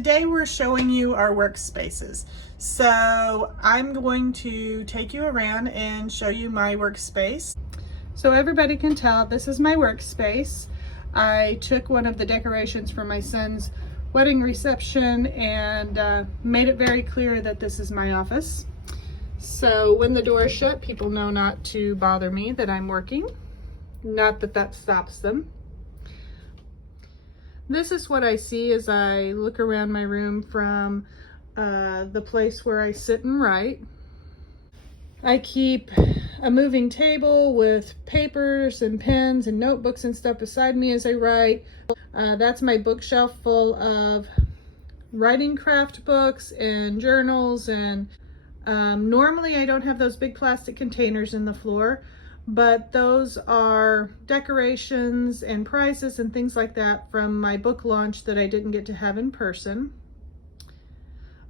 today we're showing you our workspaces. So I'm going to take you around and show you my workspace. So everybody can tell this is my workspace. I took one of the decorations from my son's wedding reception and made it very clear that this is my office. So when the door is shut, people know not to bother me, that I'm working. Not that that stops them. This is what I see as I look around my room from the place where I sit and write. I keep a moving table with papers and pens and notebooks and stuff beside me as I write. That's my bookshelf full of writing craft books and journals, and normally I don't have those big plastic containers in the floor, but those are decorations and prizes and things like that from my book launch that I didn't get to have in person.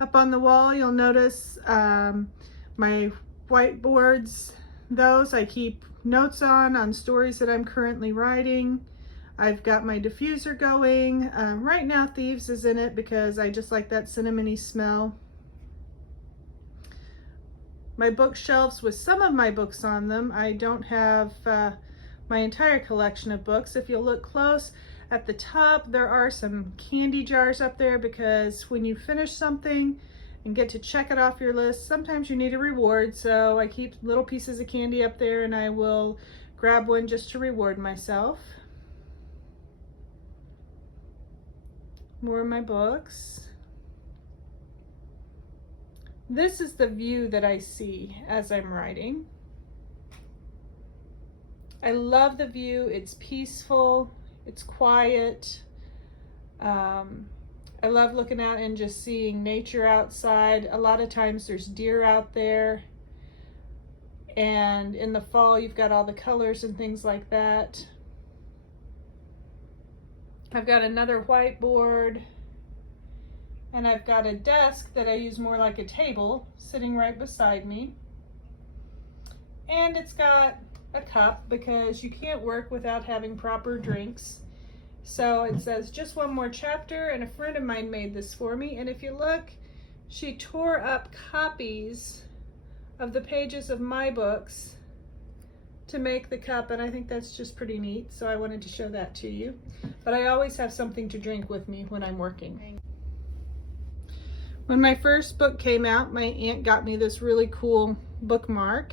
Up on the wall, you'll notice my whiteboards. Those I keep notes on stories that I'm currently writing. I've got my diffuser going. Right now Thieves is in it because I just like that cinnamony smell. My bookshelves with some of my books on them. I don't have my entire collection of books. If you'll look close at the top, there are some candy jars up there because when you finish something and get to check it off your list, sometimes you need a reward. So I keep little pieces of candy up there and I will grab one just to reward myself. More of my books. This is the view that I see as I'm writing. I love the view. It's peaceful, it's quiet. I love looking out and just seeing nature outside. A lot of times there's deer out there, and in the fall you've got all the colors and things like that. I've got another whiteboard. And I've got a desk that I use more like a table sitting right beside me. And it's got a cup because you can't work without having proper drinks. So it says just one more chapter, and a friend of mine made this for me. And if you look, she tore up copies of the pages of my books to make the cup, and I think that's just pretty neat. So I wanted to show that to you. But I always have something to drink with me when I'm working. When my first book came out, my aunt got me this really cool bookmark,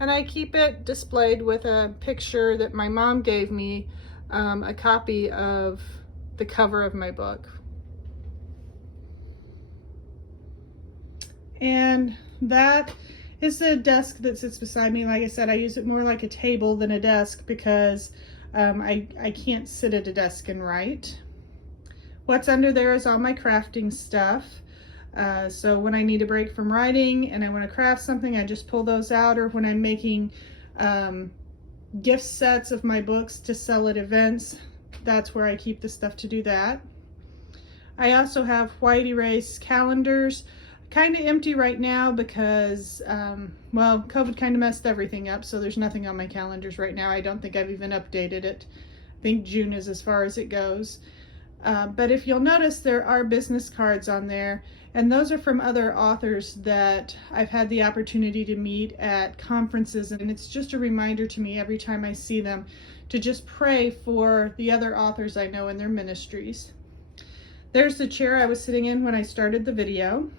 and I keep it displayed with a picture that my mom gave me, a copy of the cover of my book. And that is the desk that sits beside me. Like I said, I use it more like a table than a desk because I can't sit at a desk and write. What's under there is all my crafting stuff. So when I need a break from writing and I want to craft something, I just pull those out, or when I'm making gift sets of my books to sell at events, that's where I keep the stuff to do that. I also have white erase calendars, kind of empty right now because, well, COVID kind of messed everything up, so there's nothing on my calendars right now. I don't think I've even updated it. I think June is as far as it goes. But if you'll notice, there are business cards on there, and those are from other authors that I've had the opportunity to meet at conferences, and it's just a reminder to me every time I see them to just pray for the other authors I know in their ministries. There's the chair I was sitting in when I started the video.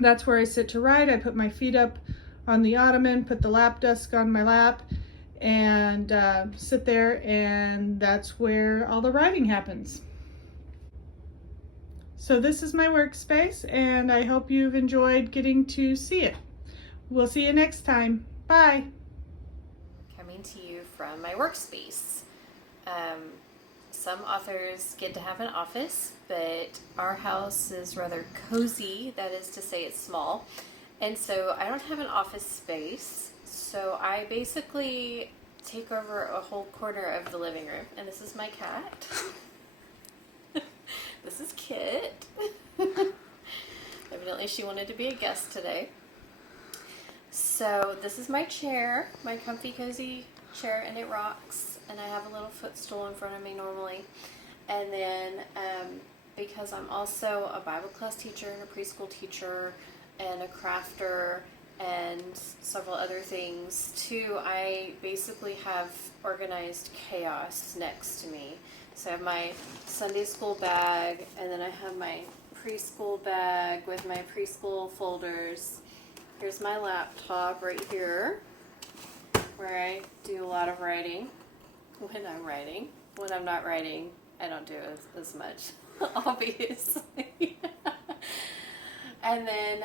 That's where I sit to write. I put my feet up on the ottoman, put the lap desk on my lap, and sit there, and that's where all the writing happens. So this is my workspace, and I hope you've enjoyed getting to see it. We'll see you next time. Bye. Coming to you from my workspace. Some authors get to have an office, but our house is rather cozy. That is to say, it's small. And so I don't have an office space. So I basically take over a whole corner of the living room. And this is my cat. This is Kit. Evidently she wanted to be a guest today. So this is my chair, my comfy cozy chair, and it rocks. And I have a little footstool in front of me normally. And then because I'm also a Bible class teacher and a preschool teacher and a crafter and several other things too, I basically have organized chaos next to me. So I have my Sunday school bag, and then I have my preschool bag with my preschool folders. Here's my laptop right here, where I do a lot of writing when I'm writing. When I'm not writing, I don't do as much, obviously. And then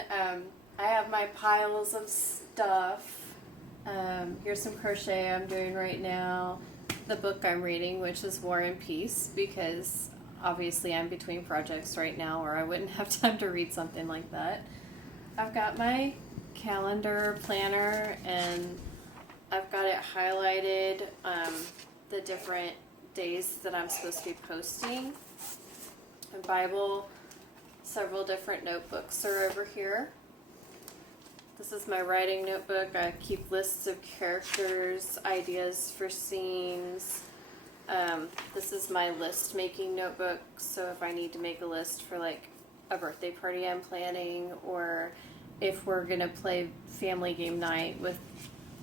I have my piles of stuff. Here's some crochet I'm doing right now. The book I'm reading, which is War and Peace, because obviously I'm between projects right now, or I wouldn't have time to read something like that. I've got my calendar planner, and I've got it highlighted, the different days that I'm supposed to be posting. A Bible, several different notebooks are over here. This is my writing notebook. I keep lists of characters, ideas for scenes. This is my list making notebook, so if I need to make a list for like a birthday party I'm planning, or if we're gonna play family game night with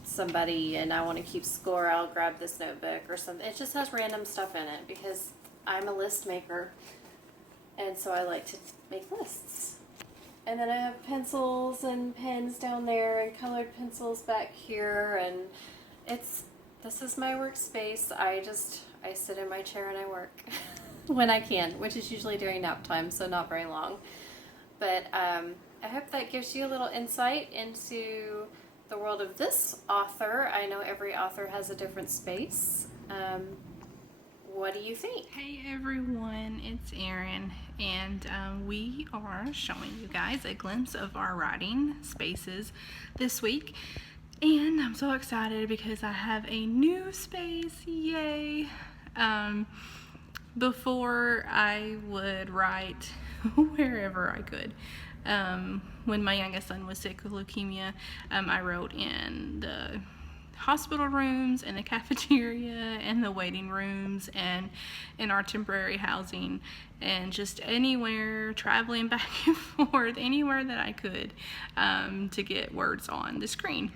somebody and I want to keep score, I'll grab this notebook or something. It just has random stuff in it because I'm a list maker, and so I like to make lists. And then I have pencils and pens down there and colored pencils back here, and this is my workspace. I sit in my chair and I work when I can, which is usually during nap time, so not very long. But I hope that gives you a little insight into the world of this author. I know every author has a different space. What do you think? Hey everyone, it's Erin, and we are showing you guys a glimpse of our writing spaces this week. And I'm so excited because I have a new space, yay! Before I would write wherever I could. When my youngest son was sick with leukemia, I wrote in the hospital rooms and the cafeteria and the waiting rooms and in our temporary housing, and just anywhere, traveling back and forth, anywhere that I could, to get words on the screen.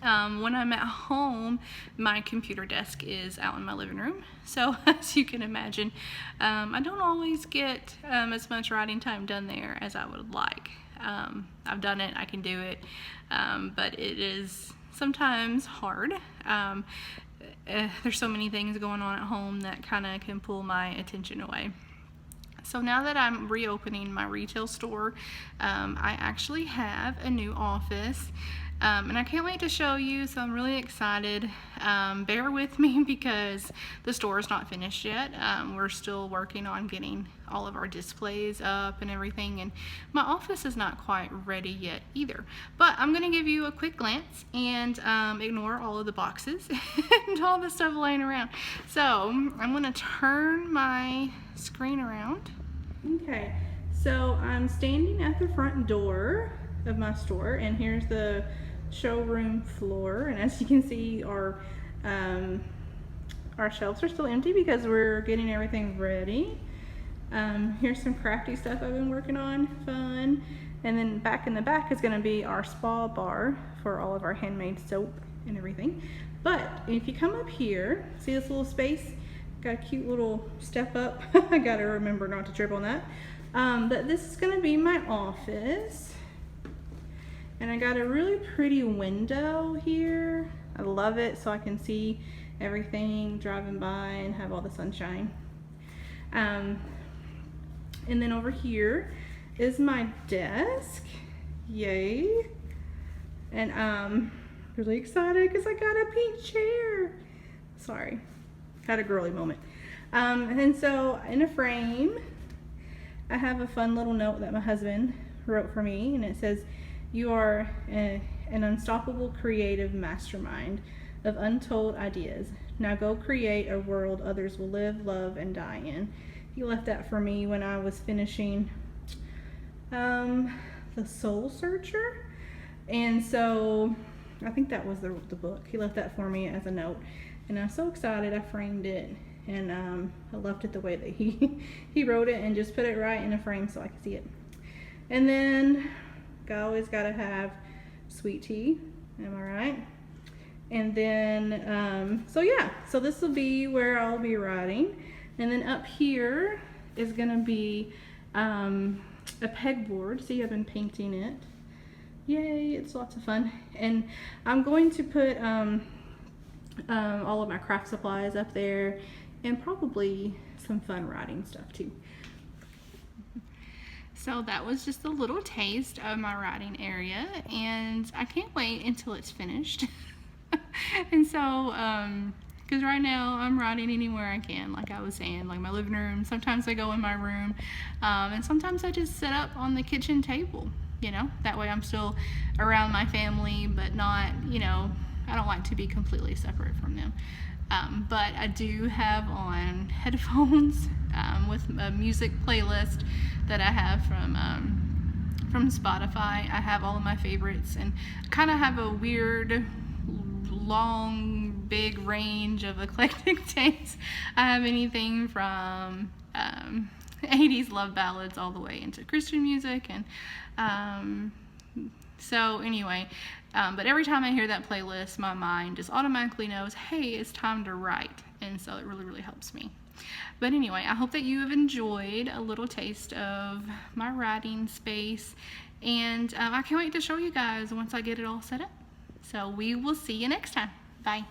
When I'm at home, my computer desk is out in my living room, so as you can imagine, I don't always get as much writing time done there as I would like. I've done it, I can do it, but it is sometimes hard. There's so many things going on at home that kind of can pull my attention away. So now that I'm reopening my retail store, I actually have a new office. And I can't wait to show you, so I'm really excited. Bear with me because the store is not finished yet. We're still working on getting all of our displays up and everything, and my office is not quite ready yet either. But I'm going to give you a quick glance and ignore all of the boxes and all the stuff laying around. So I'm going to turn my screen around. Okay, so I'm standing at the front door of my store, and here's the showroom floor, and as you can see, our shelves are still empty because we're getting everything ready. Here's some crafty stuff I've been working on, fun. And then back in the back is going to be our spa bar for all of our handmade soap and everything. But if you come up here, see this little space? Got a cute little step up. I gotta remember not to trip on that. But this is going to be my office. And I got a really pretty window here. I love it, so I can see everything driving by and have all the sunshine. And then over here is my desk. Yay. And I'm really excited because I got a pink chair. Sorry, had a girly moment. And then so in a frame, I have a fun little note that my husband wrote for me, and it says, "You are an unstoppable creative mastermind of untold ideas. Now go create a world others will live, love, and die in." He left that for me when I was finishing The Soul Searcher. And so I think that was the book. He left that for me as a note. And I'm so excited I framed it and I loved it the way that he wrote it and just put it right in a frame so I could see it. And then always gotta have sweet tea, am I right? And then so yeah, so this will be where I'll be writing, and then up here is gonna be a pegboard. See, I've been painting it. Yay, it's lots of fun. And I'm going to put all of my craft supplies up there, and probably some fun writing stuff too. So that was just a little taste of my writing area, and I can't wait until it's finished. And so, because right now I'm writing anywhere I can, like I was saying, like my living room. Sometimes I go in my room, and sometimes I just sit up on the kitchen table. You know, that way I'm still around my family, but not, you know, I don't like to be completely separate from them. But I do have on headphones with a music playlist that I have from Spotify. I have all of my favorites, and kind of have a weird, long, big range of eclectic tastes. I have anything from 80s love ballads all the way into Christian music, and so anyway, but every time I hear that playlist, my mind just automatically knows, hey, it's time to write, and so it really, really helps me. But anyway, I hope that you have enjoyed a little taste of my writing space, and I can't wait to show you guys once I get it all set up. So we will see you next time. Bye.